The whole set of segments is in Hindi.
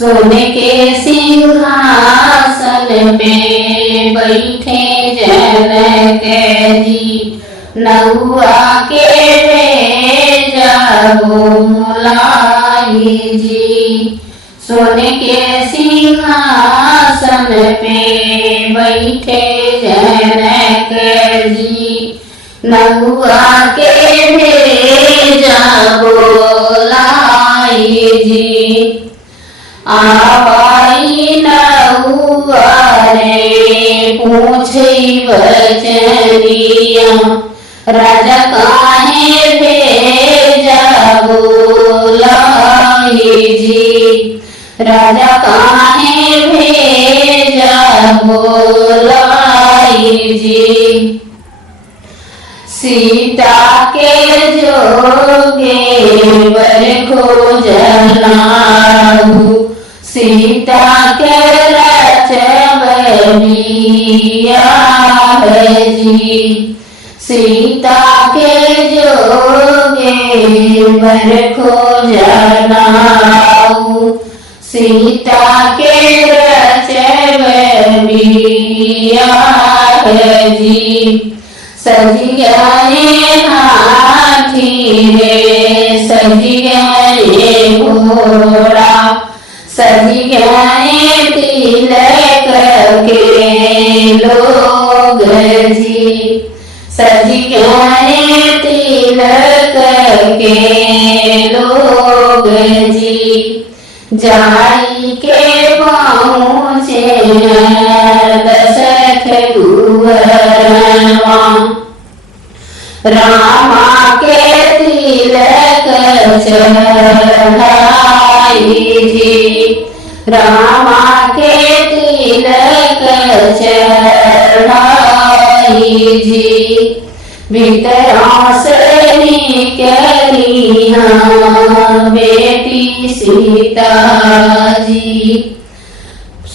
सोने के सिंहासन पे बैठे जनक जी, नहुआ के भेजा बुलाई जी। सोने के सिंहासन पे बैठे जनक जी, नहुआ के भेजा बुलाई जी। आवाई नहुआ रे पूछी बचनिया, राजा काहे भेजा बुलाई जी। राजा काहे भेजा बुलाई जी। सीता के जोगे वर खोजनाहु, सीता के रचबलिया जी। सीता के जोगे वर खोजनाहु, सीता के रचबलिया जी। सजियाए हाथी रे सजियाए घोड़ा, सजियाए तिलक के लोग जी। सजियाए तिलक के लोग जी। जाई के पहुँचे दशरथ गुहरवा, रामा के तिलक चढ़ाई जी। रामा के तिलक चढ़ाई जी। भीतरा से निकली बेटी सीता जी,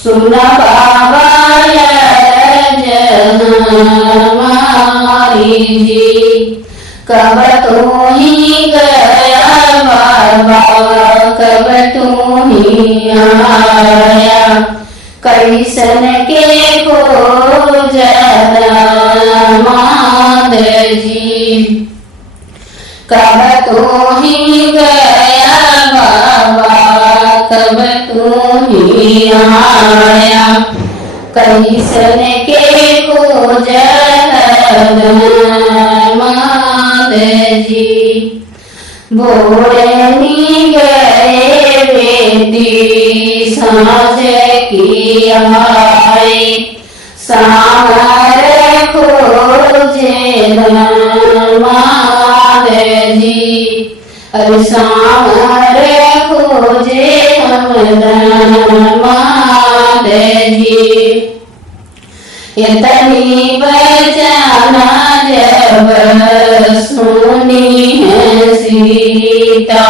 सुन बाबा हमारी जी। कब तू ही गया बाबा, कब तू ही आया, कैसन के खोज दामाद जी। कब तू ही गया बाबा, कब तू ही आया, कैसन के खोज दामाद जी। बोलनी गए बेटी साँझ की आए, सावर खोजे दामाद जी। अरे सावर खोजे हम दामाद जी। इतनी बचाना जब सुनी है सीता,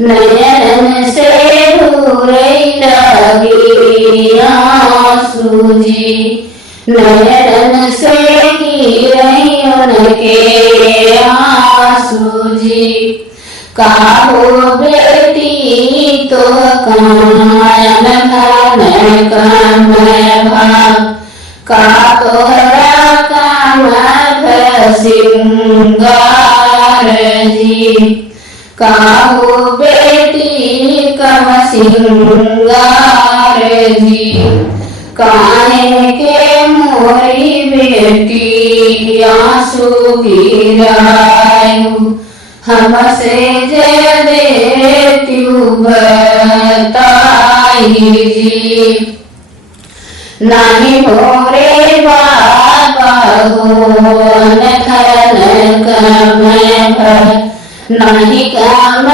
नयन से दूर लगी आंसू जी। नयन से गिरई उनके आंसू जी। काहो बेटी तो कान धन कमय भाग, का तोहरा काम सिंगार जी। काहो बेटी कम सिंगार जी। काहे के मोरी बेटी आंसू गिरायु, हमसे जदे त्यू बताई जी। नहीं मोरे बाबा हो धन कमय भर, नहीं काम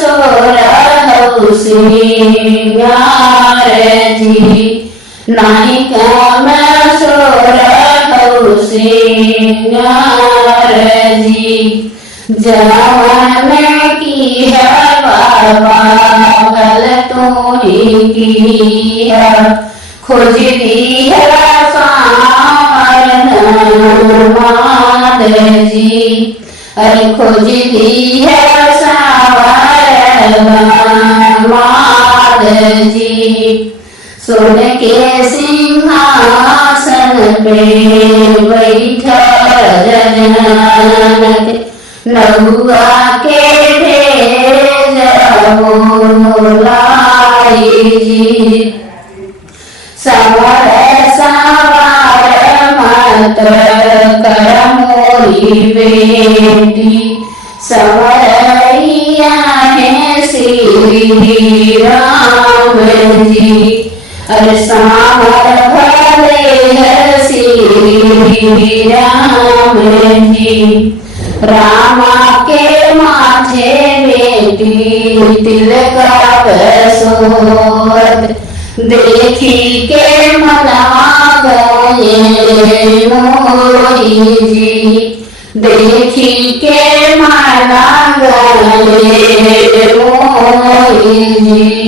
सोरहु सिंगार जी। नहीं काम सोरहु सिंगार जी। जवान की है बाबा भल तू ही की है, खोज दी है सावर दामाद जी। अरे खोज दी है सावर दामाद जी। सुन के सिंहासन पे बैठल जनक, नहुआ के भेज बोलाई जी। सवर सवार मत कर मोरी बेटी, सवरैया है श्री राम जी। अरे सावर भले है श्री राम जी। रामा के माथे बेटी तिलक सोत, देखी के मना गए मोरी जी। देखी के मना गए मोरी जी।